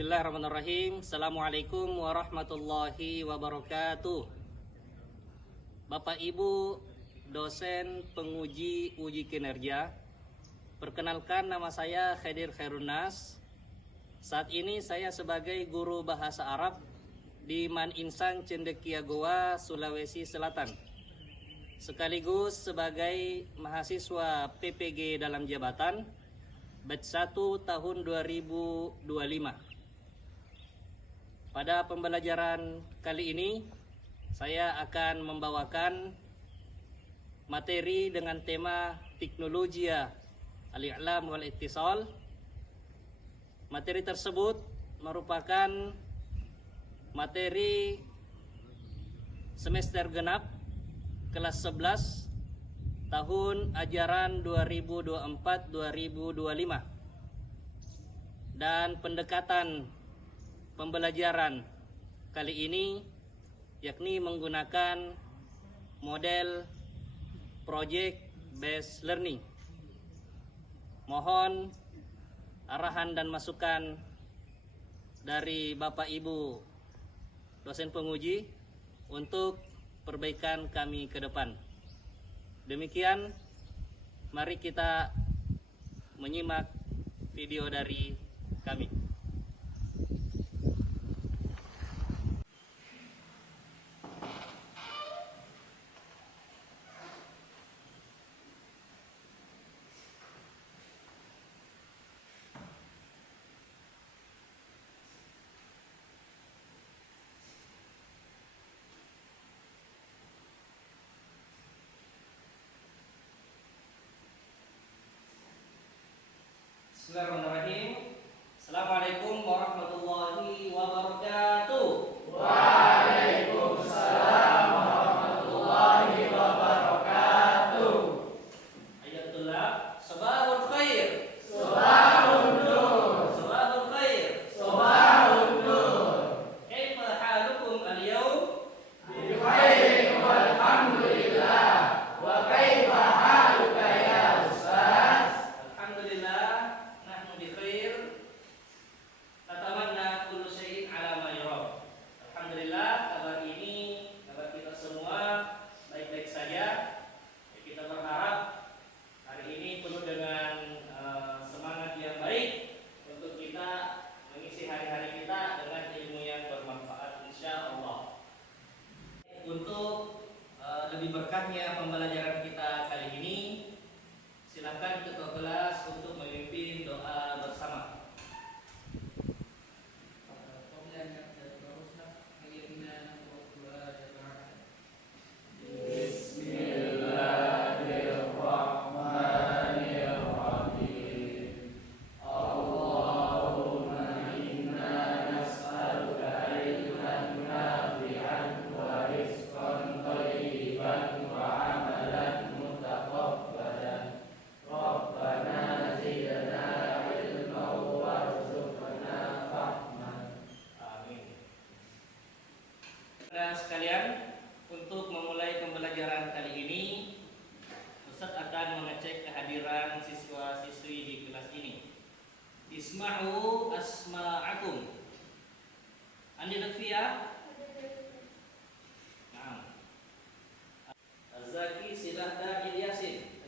Bismillahirrahmanirrahim. Assalamualaikum warahmatullahi wabarakatuh. Bapak Ibu dosen penguji uji kinerja, perkenalkan nama saya Khadir Khairunas. Saat ini saya sebagai guru bahasa Arab di Man Insan Cendekia Goa, Sulawesi Selatan, sekaligus sebagai mahasiswa PPG dalam jabatan batch 1 tahun 2025. Pada pembelajaran kali ini saya akan membawakan materi dengan tema Teknologia Al-I'lam wal Ittisal. Materi tersebut merupakan materi semester genap kelas 11 tahun ajaran 2024-2025, dan pendekatan pembelajaran kali ini yakni menggunakan model project based learning. Mohon arahan dan masukan dari Bapak Ibu dosen penguji untuk perbaikan kami ke depan. Demikian, mari kita menyimak video dari kami. Bismillahirrahmanirrahim. Assalamualaikum warahmatullahi wabarakatuh. Waalaikumsalam warahmatullahi wabarakatuh. Ayatullah, sabahul khair. Sabahun nur. Sabahul khair. Sabahun nur. Kaifa halukum al-yawm? Bi khairin walhamdulillah. Wa kaifa haluka ya Ustaz? Alhamdulillah, nahnu bi khair. Tatamanna kullu syai'in ala ma yurad. Alhamdulillah, kabar kita semua baik-baik saja. Kita berharap hari ini penuh dengan semangat yang baik untuk kita mengisi hari-hari kita dengan ilmu yang bermanfaat insyaallah. Untuk lebih berkahnya pembelajaran kita kali ini, silakan ketua kelas untuk memimpin doa bersama. Bismillahirrahmanirrahim. Allahumma inna nas'aluka ilman nafi'an wa rizqan thayyiban wa amalan mutaqabbalan. Rabbana zidna ilman warzuqna fahman. Amin. Dan sekalian, untuk memulai pembelajaran kali ini, Ustaz akan mengecek kehadiran siswa-siswi di kelas ini. Isma'u asma'akum. Andi Lutfia? Nah. Az-Zaki Silahda Ilyasin.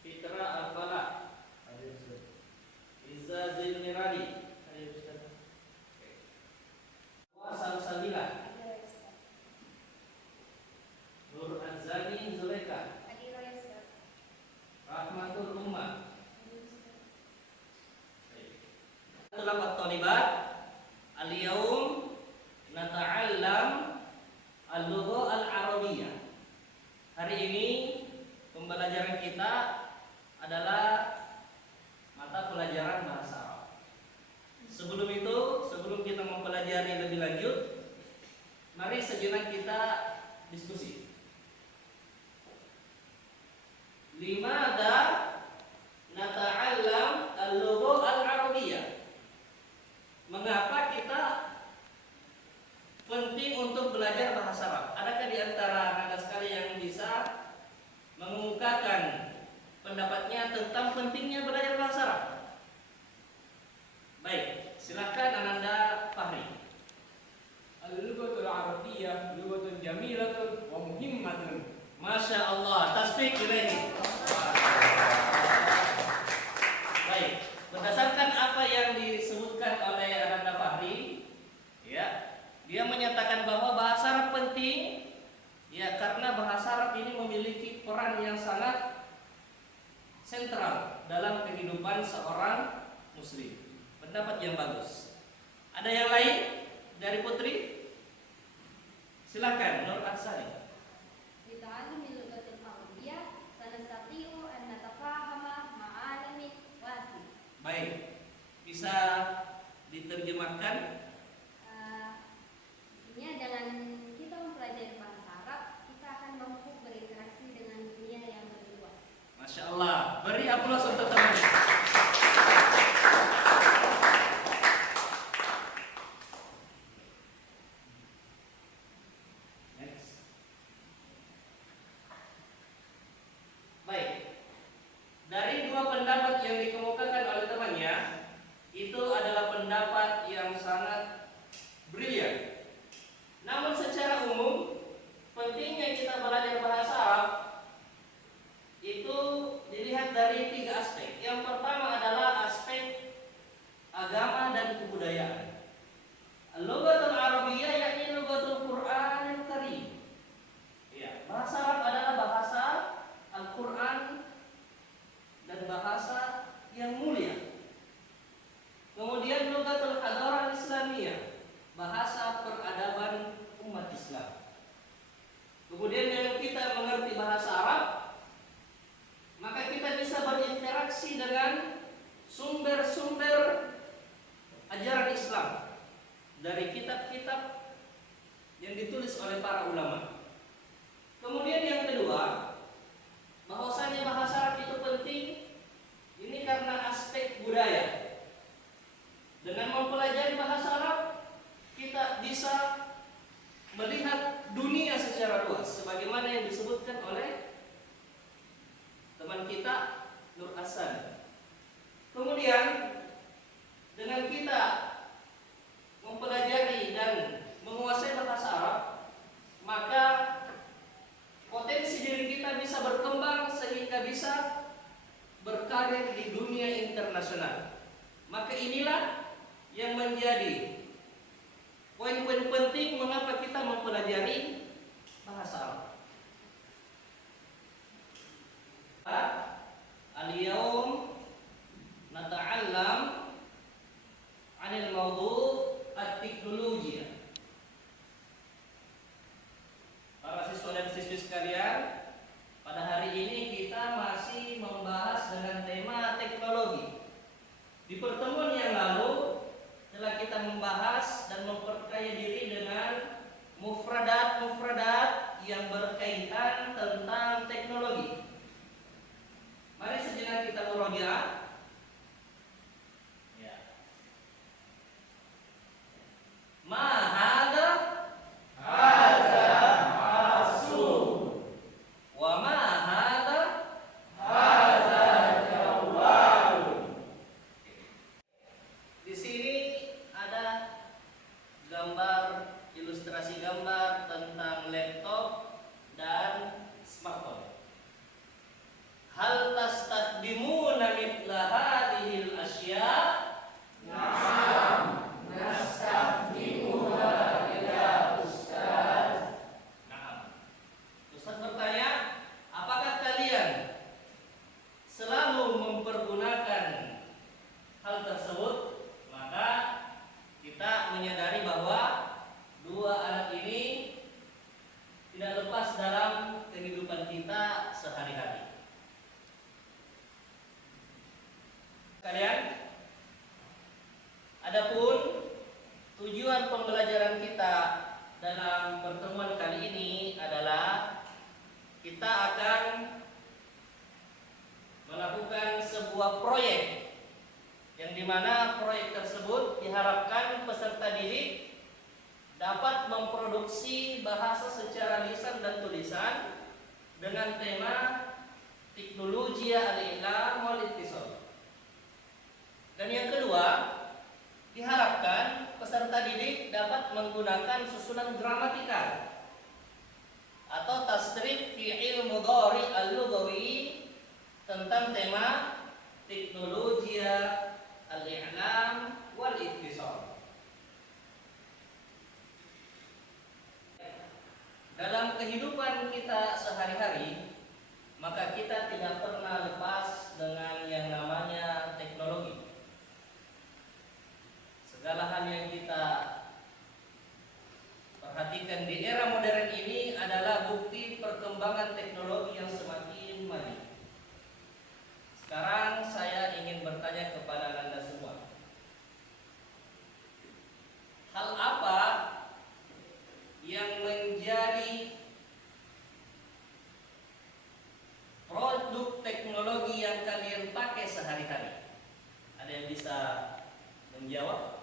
Fitra Al-Falah. Izza Zilmirali. Wa Salsabila. Nur Azani Zuleka. Rahmatul Ummah. Tulabat Thalibat, al-yawm nata'allam al-lugha al-arabiyyah. Hari ini pembelajaran kita adalah mata pelajaran bahasa Arab. Sebelum itu, sebelum kita mempelajari lebih lanjut, mari sejenak kita diskusi. Limada nata'allam al-lugha al-arabiyyah? Mengapa kita penting untuk belajar bahasa Arab? Adakah di antara anda sekalian yang bisa mengemukakan pendapatnya tentang pentingnya belajar bahasa Arab? Baik, Silakan Ananda Fahri. Al-lughatul arabiyyah lughatun jamilatun wa muhimmatun. Masya Allah, tasbih ilahi. Baik, berdasarkan apa yang disebutkan oleh Ananda Fahri, ya, dia menyatakan bahwa bahasa Arab penting, ya, karena bahasa Arab ini memiliki peran yang sangat sentral dalam kehidupan seorang muslim. Pendapat yang bagus. Ada yang lain dari Putri? Silakan, Nur Aksari. بتعلم اللغة العربية سنستطيع أن نتفاهم مع عالم واسع. Baik, bisa diterjemahkan? Intinya dengan kita mempelajari bahasa Arab, kita akan mampu berinteraksi dengan dunia yang lebih luas. Masya Allah, beri aplaus untuk teman. Next. Baik, dari dua pendapat yang dikemukakan oleh temannya, itu adalah pendapat yang sangat brilian. Namun secara umum, pentingnya kita belajar bahasa Arab itu dilihat dari tiga aspek. Yang pertama adalah aspek agama dan kebudayaan. Al-lughatul arabiyyah yakni lughatul Qur'anil Karim. Ya, bahasa Arab adalah bahasa Al-Qur'an dan bahasa yang mulia. Kemudian lughatul hadarah Islamiyah, bahasa peradaban umat Islam. Kemudian yang kita mengerti bahasa Arab, maka kita bisa berinteraksi dengan sumber-sumber ajaran Islam dari kitab-kitab yang ditulis oleh para ulama. Kemudian yang kedua, bahwasanya bahasa Arab itu penting ini karena aspek budaya. Dengan mempelajari bahasa Arab, kita bisa melihat dunia secara luas, sebagaimana yang disebutkan oleh teman kita Nur Hasan. Kemudian dengan kita mempelajari dan menguasai bahasa Arab, maka potensi diri kita bisa berkembang sehingga bisa berkarir di dunia internasional. Maka inilah yang menjadi poin-poin penting mengapa kita mempelajari bahasa Arab. Al-yawm nata'allam 'anil mawdu' at-teknologi. Para siswa dan siswi sekalian, pada hari ini kita masih membahas dengan tema teknologi. Di pertemuan yang lalu telah kita membahas dan memperkaya diri dengan mufradat-mufradat yang berkaitan tentang teknologi. Mari sejenak kita murojaah. Ya. Ma hadza asu. Wa ma hadza jawab. Di sini ada gambar, ilustrasi gambar tentang laptop dan smartphone. Hal tastaqdimuna mithla hadhil asya? Na'am, nastaqdimuha ila ustaz. Na'am. Ustaz bertanya, apakah kalian selalu mempergunakan hal tersebut? Maka kita menyadari bahwa dua alat ini tidak lepas dalam kehidupan kita sehari-hari. Kalian, adapun tujuan pembelajaran kita dalam pertemuan kali ini adalah kita akan melakukan sebuah proyek yang dimana proyek tersebut diharapkan peserta didik dapat memproduksi bahasa secara lisan dan tulisan dengan tema teknologi al-i'lam wal ittisal. Dan yang kedua, diharapkan peserta didik dapat menggunakan susunan gramatikal atau tasrif fi'il mudhari al-lughawi tentang tema teknologi al-i'lam wal ittisal. Dalam kehidupan kita sehari-hari, maka kita tidak pernah lepas dengan yang namanya teknologi. Segala hal yang kita perhatikan di era modern ini adalah bukti perkembangan teknologi yang semakin maju. Sekarang saya ingin bertanya kepada Anda semua. Hal apa yang menjadi produk teknologi yang kalian pakai sehari-hari? Ada yang bisa menjawab?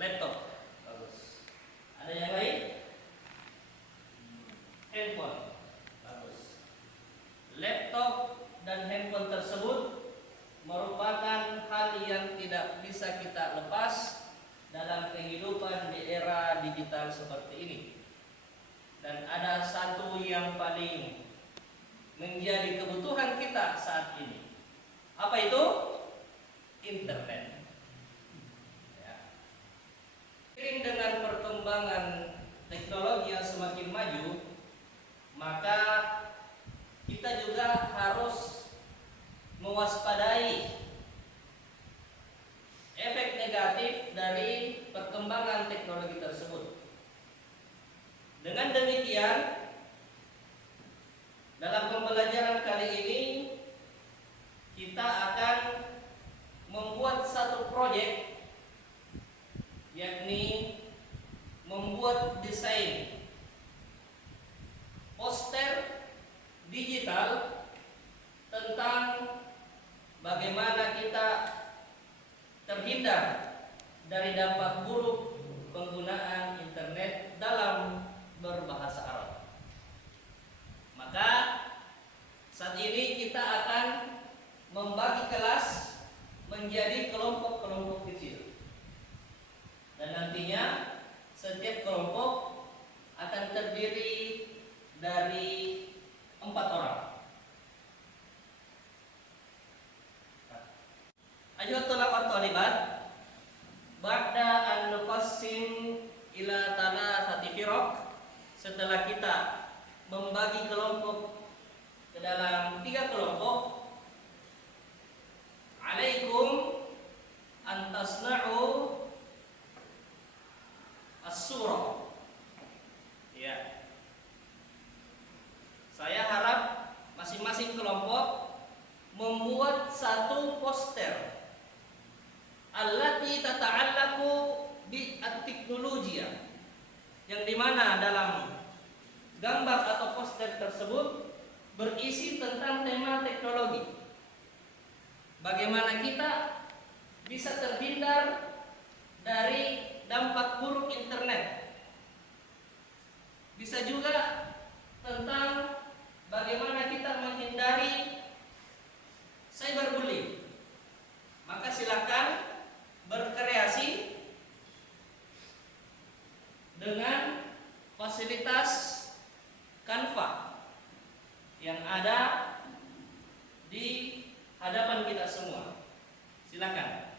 Laptop. Bagus. Ada yang lain? Handphone. Bagus. Laptop dan handphone tersebut merupakan hal yang tidak bisa kita lepas dalam kehidupan di era digital seperti ini. Dan ada satu yang paling menjadi kebutuhan kita saat ini. Apa itu? Internet. Seiring dengan perkembangan teknologi yang semakin maju, maka kita juga harus mewaspadai efek negatif dari perkembangan teknologi tersebut. Dengan demikian, dalam pembelajaran kali ini kita akan membuat satu proyek, yakni membuat desain poster digital tentang bagaimana kita terhindar dari dampak buruk penggunaan internet dalam berbahasa Arab. Maka saat ini kita akan membagi kelas menjadi kelompok-kelompok kecil. Dan nantinya setiap kelompok akan terdiri dari 4 orang. Ayuhat thalab wa thalibat, ba'da an nuqassim ila thalathati firaq, setelah kita membagi kelompok ke dalam 3 kelompok, alaikum an tasna'u as-surah. Ya. Saya harap masing-masing kelompok membuat satu poster allati tata'allaqu bi at-teknologia, yang dimana dalam gambar atau poster tersebut berisi tentang tema teknologi. Bagaimana kita bisa terhindar dari dampak buruk internet. Bisa juga tentang bagaimana kita menghindari cyberbullying. Maka silakan berkreasi dengan fasilitas Canva yang ada di hadapan kita semua. Silakan.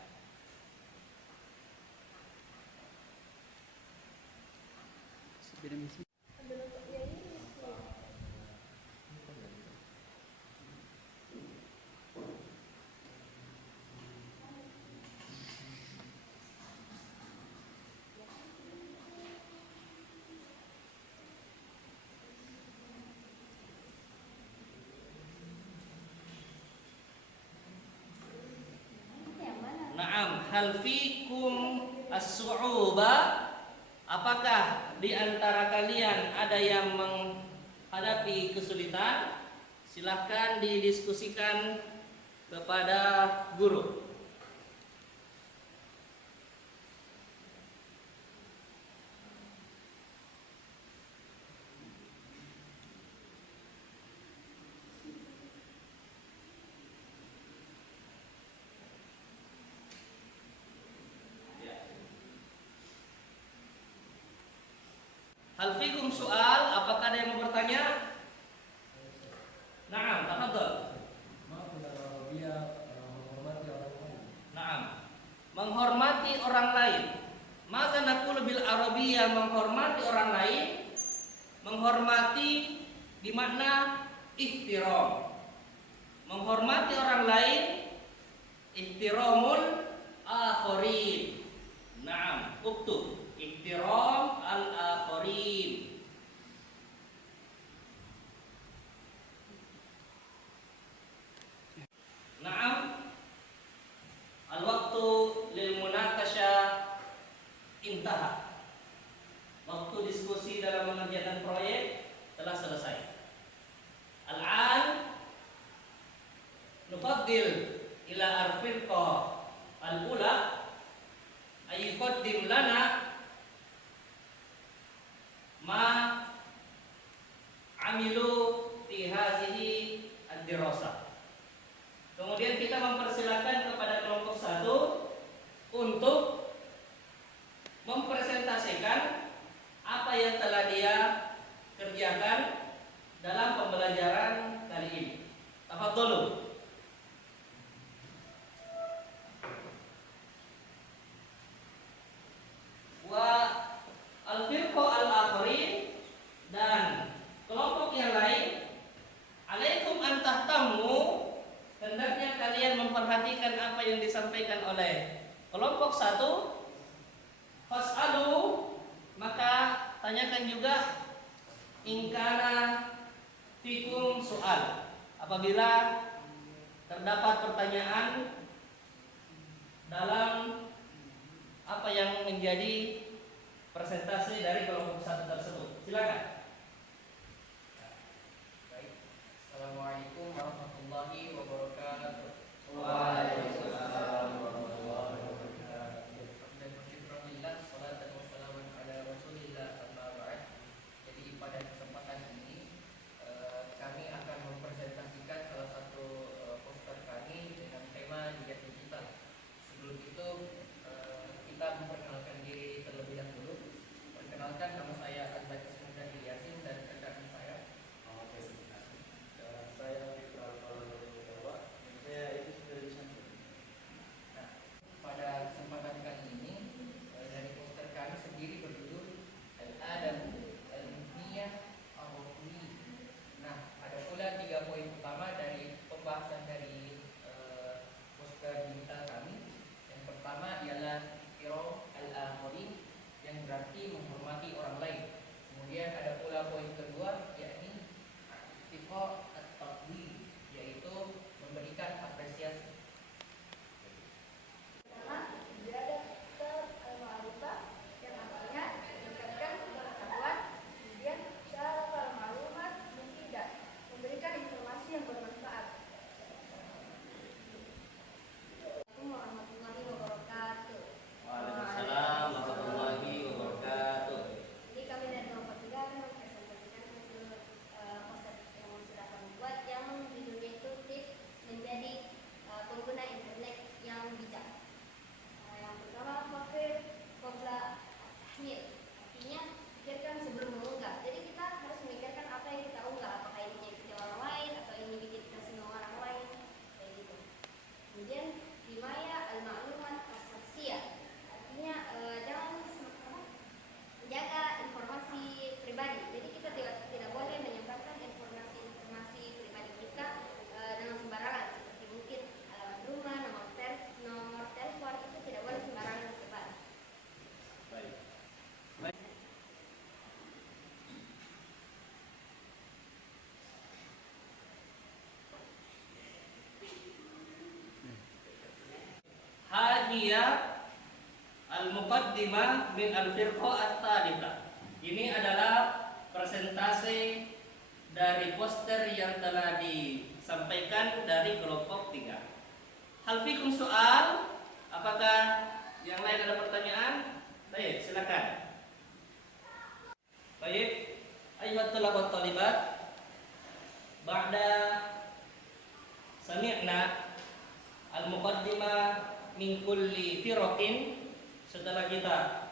Naam, hal fikum as-su'uba? Apakah di antara kalian ada yang menghadapi kesulitan? Silahkan didiskusikan kepada guru. Hal fikum soal, apakah ada yang mau bertanya? Naam, tafadhol. Naam. Menghormati orang lain. Maka naqulu bil Arabiyyah, menghormati orang lain. Menghormati dimakna ihtiram. Menghormati orang lain, ihtiramul akharin. Naam, uktub ihtiram al-akharin. Naam, al-waktu lil munakasha intaha. Waktu diskusi dalam mengerjakan proyek telah selesai. Al-an nufaddil ila arfirqa al-ula ay yuqaddim lana ma amilu fi hadhihi ad-dirasah. Kemudian kita mempersilakan kepada kelompok 1 untuk mempresentasikan apa yang telah dia kerjakan dalam pembelajaran kali ini. Tafadholu. Wa al-firqa al-akharin, dan kelompok yang lain, alaikum an tahtammu, hendaknya kalian memperhatikan apa yang disampaikan oleh kelompok 1. Fas'alu, maka tanyakan juga, ingkana fikum soal, apabila terdapat pertanyaan dalam apa yang menjadi presentasi dari kelompok 1 tersebut. Silakan. Baik. Assalamualaikum warahmatullahi wabarakatuh. Waalaikumsalam warahmatullahi wabarakatuh. Alhamdulillah, salatan wassalamun ala Rasulillah, amma ba'd. Jadi pada kesempatan ini kami akan mempresentasikan salah satu poster kami dengan tema jejak digital. Sebelum itu kita memperkenalkan diri terlebih dahulu. Perkenalkan, nama saya Azhar Ismuda Ilyasin dan rekan saya. Nah, pada kesempatan kali ini dari poster kami sendiri berjudul Al-Adab Al-Muhniyah Ar-Rukni. Nah, ada pula 3 poin utama dari pembahasan dari poster digital kami. Yang pertama ialah ihtiram al-akharin, yang berarti menghormati orang lain. Kemudian ada pula poin kedua, yakni ihtiqa at-taqdir, yaitu memberikan apresiasi. Pertama, beradab al-ma'rufah, yang artinya meningkatkan pengetahuan. Kemudian syaraf al-ma'lumat, tidak memberikan informasi yang bermanfaat. Assalamualaikum warahmatullahi wabarakatuh. Waalaikumsalam warahmatullahi wabarakatuh. Jadi kami dari kelompok 3 akan mempresentasikan hasil poster yang sudah kami buat, yang judulnya itu tips menjadi pengguna internet yang bijak. Yang pertama, fakir qabla tahmil, artinya pikirkan sebelum mengunggah. Jadi kita harus memikirkan apa yang kita unggah, apakah ini menyakiti orang lain atau ini bikin kita senang orang lain, kayak gitu. Kemudian himaya al-ma'lumat as-shakhsiyah, artinya jangan menjaga informasi pribadi. Jadi kita tidak boleh menyebarkan informasi pribadi kita dengan sembarangan, seperti mungkin alamat rumah, nomor telepon, itu tidak boleh sembarangan disebar. Baik. Hadhiya al-muqaddimah min al-firqa at-thalithah. Ini adalah presentasi dari poster yang telah disampaikan dari kelompok 3. Hal fikum soal, apakah yang lain ada pertanyaan? Baik, silakan. Baik, ayyuhat talabat talibat, ba'da sami'na al-muqaddimah min kulli firaqin, setelah kita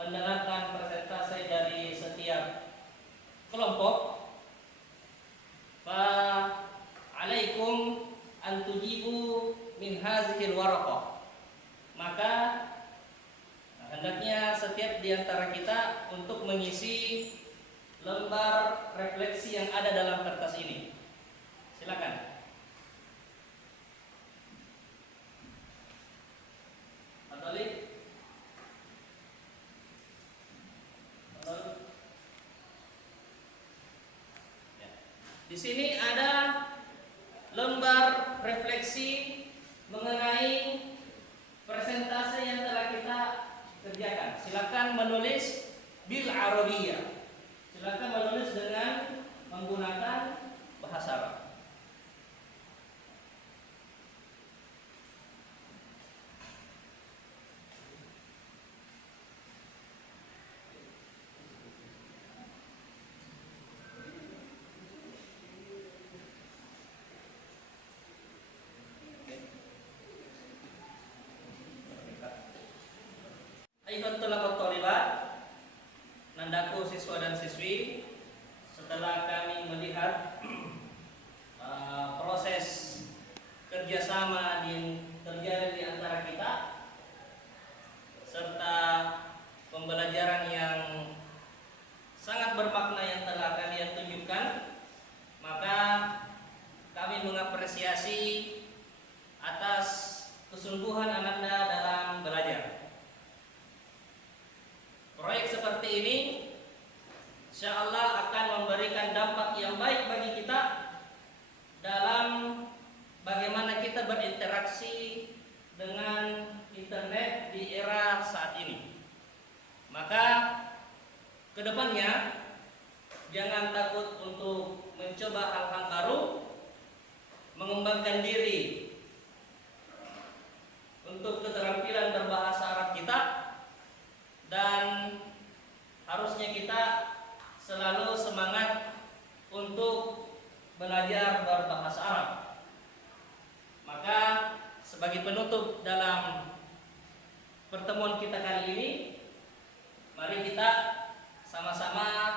mendengarkan presentasi dari setiap kelompok, fa alaikum an tujibu min hazihil waraqah. Maka hendaknya setiap di antara kita untuk mengisi lembar refleksi yang ada dalam kertas ini. Silakan. Adoli. Di sini ada lembar refleksi mengenai presentasi yang telah kita kerjakan. Silakan menulis bil Arabiyah. Silakan menulis dengan menggunakan bahasa Arab. Ayuhat tulabat thalibat, nandaku siswa dan siswi, setelah kami melihat proses kerjasama yang terjadi di antara kita serta pembelajaran yang sangat bermakna yang telah kalian tunjukkan, maka kami mengapresiasi atas kesungguhan Ananda dalam belajar. Proyek seperti ini insya Allah akan memberikan dampak yang baik bagi kita dalam bagaimana kita berinteraksi dengan internet di era saat ini. Maka kedepannya jangan takut untuk mencoba hal-hal baru, mengembangkan diri untuk keterampilan berbahasa Arab kita, dan harusnya kita selalu semangat untuk belajar berbahasa Arab. Maka sebagai penutup dalam pertemuan kita kali ini, mari kita sama-sama